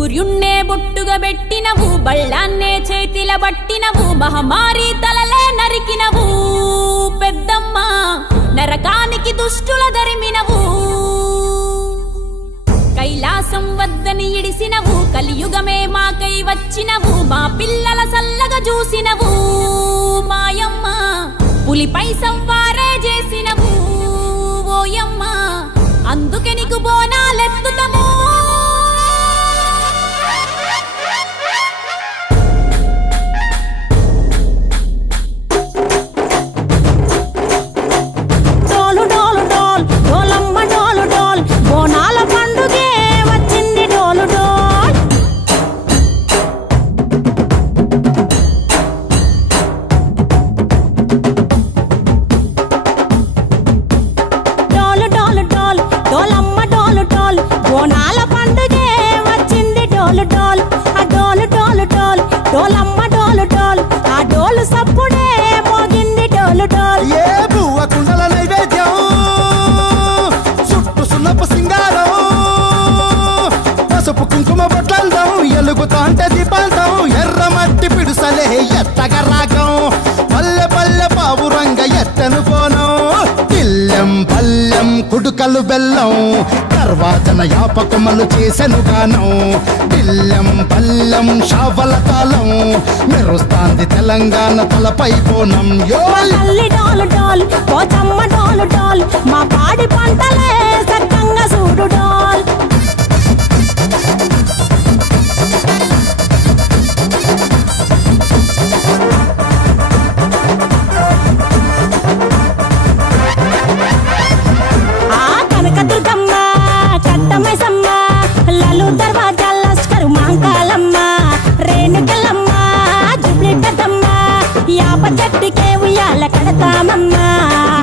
సూర్యున్నే బొట్టుగా పెట్టినవు, బళ్ళాన్నే చేతిల పట్టినవు, మహమారి తలలే నరికినవు పెద్దమ్మ, నరకానికి దుష్టుల దరిమినవు. కైలాసం వద్దని ఇడిసినవు, కలియుగమే మాకై వచ్చినవు, మా పిల్లల సల్లగా చూసినవు మాయమ్మ, పులిపై సవ్వారే చేసినవు ఓయమ్మ, అందుకే నీకు బోనాలెత్తుతము. ఎలుగుతాంటే దీపాలతం ఎర్రమట్టి పిడుసలే ఎత్తగా రాగం, పల్లె పల్లె పావురంగ ఎత్తను పోనం, పిల్లెం పల్లెం కుడుకలు బెల్లం, తర్వాతన యాపకమలు చేసెను గానం, పిల్లెం పల్లెం షావల తాళం, మెరుస్తాంది తెలంగాణ తలపై పోనం. మా పాడి పంటలే సక్కంగా చూడు డాల్. చెట్టుకే ఉయ్యాల కడతామమ్మా,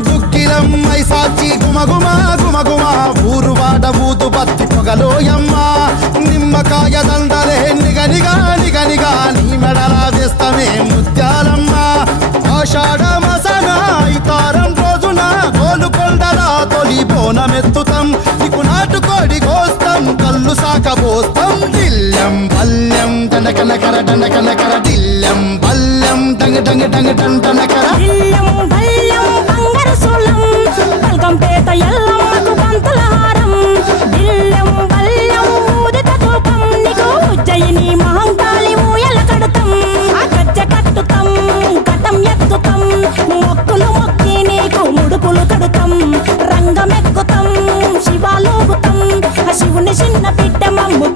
దుక్కిలమ్మై సాచి గుమగుమా గుమగుమా, ఊరు వాడ ఊదు బత్తి పొగలోయమ్మ, నిమ్మకాయ దండలే నిగనిగా నిగనిగా, నీ మెడలా వేస్తమే ముత్యాలమ్మ, ఆషాఢ మసన ఇతారం రోజున గోలుకొండలా తొలి బోనమెత్తుతాం, నీకు నాటుకోడి కోస్తాం, కళ్ళు సాకబోస్తాం, దిల్లెం పల్లెం దండకనకర దండకనకర, దిల్లెం పల్లెం డంగ డంగ డంగ డండనకర, దిల్లెం పల్లెం బంగారు సోలం, బల్కంపేట ఎల్లమ్మకు పంతుల హారం, దిల్లెం పల్లెం ఊదిత ధూపం, నీకు ఉజ్జయిని మహంకాళి ఊయల కడుతాం, ఆ గజ్జె కట్టుతాం, కటం ఎత్తుతాం, మొక్కులు మొక్కి నీకు ముడుపులు కడుతాం, రంగమెక్కుతాం, శివాలోగుతాం, శివుని చిన్న బిడ్డ మమ్ము